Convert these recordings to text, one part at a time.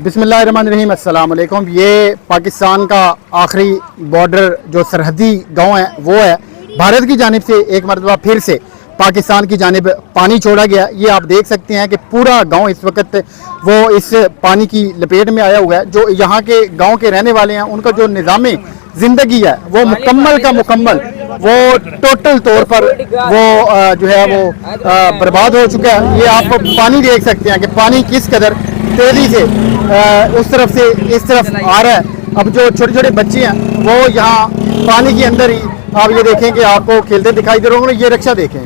बिस्मिल्लाहिर्रहमानिर्रहीम, अस्सलाम वालेकुम। ये पाकिस्तान का आखिरी बॉर्डर जो सरहदी गांव है वो है। भारत की जानिब से एक मरतबा फिर से पाकिस्तान की जानिब पानी छोड़ा गया। ये आप देख सकते हैं कि पूरा गांव इस वक्त वो इस पानी की लपेट में आया हुआ है। जो यहाँ के गांव के रहने वाले हैं उनका जो निज़ाम ज़िंदगी है वो मुकम्मल का मुकम्मल वो टोटल तौर पर वो जो है वो बर्बाद हो चुका है। ये आप पानी देख सकते हैं कि पानी किस कदर तेज़ी से उस तरफ से इस तरफ आ रहा है। अब जो छोटे छोटे बच्चे हैं वो यहाँ पानी के अंदर ही आप ये देखें कि आपको खेलते दिखाई दे रहे होंगे। ये रिक्शा देखें,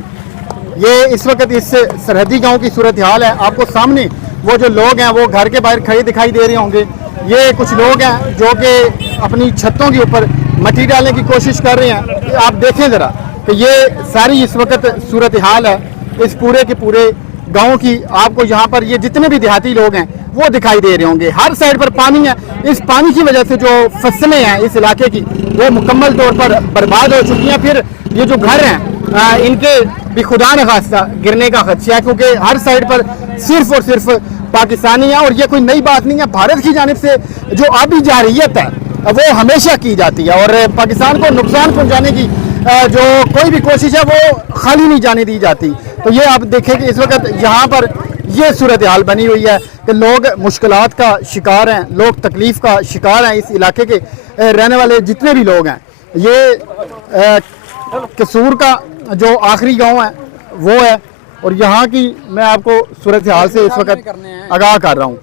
ये इस वक्त इस सरहदी गांव की सूरत हाल है। आपको सामने वो जो लोग हैं वो घर के बाहर खड़े दिखाई दे रहे होंगे। ये कुछ लोग हैं जो कि अपनी छतों के ऊपर मिट्टी डालने की कोशिश कर रहे हैं। आप देखें ज़रा कि ये सारी इस वक्त सूरत हाल है इस पूरे के पूरे गांव की। आपको यहाँ पर ये जितने भी देहाती लोग हैं वो दिखाई दे रहे होंगे। हर साइड पर पानी है। इस पानी की वजह से जो फसलें हैं इस इलाके की वो मुकम्मल तौर पर बर्बाद हो चुकी हैं। फिर ये जो घर हैं इनके भी खुदा न खास्ता गिरने का खदशा है, क्योंकि हर साइड पर सिर्फ और सिर्फ पाकिस्तानी है। और ये कोई नई बात नहीं है। भारत की जानिब से जो आबी जारियत है वो हमेशा की जाती है और पाकिस्तान को नुकसान पहुँचाने की जो कोई भी कोशिश है वो खाली नहीं जाने दी जाती। तो ये आप देखें कि इस वक्त यहाँ पर ये सूरत हाल बनी हुई है कि लोग मुश्किलात का शिकार हैं, लोग तकलीफ़ का शिकार हैं। इस इलाके के रहने वाले जितने भी लोग हैं, ये कसूर का जो आखिरी गांव है वो है। और यहाँ की मैं आपको सूरत हाल से इस वक्त आगाह कर रहा हूँ।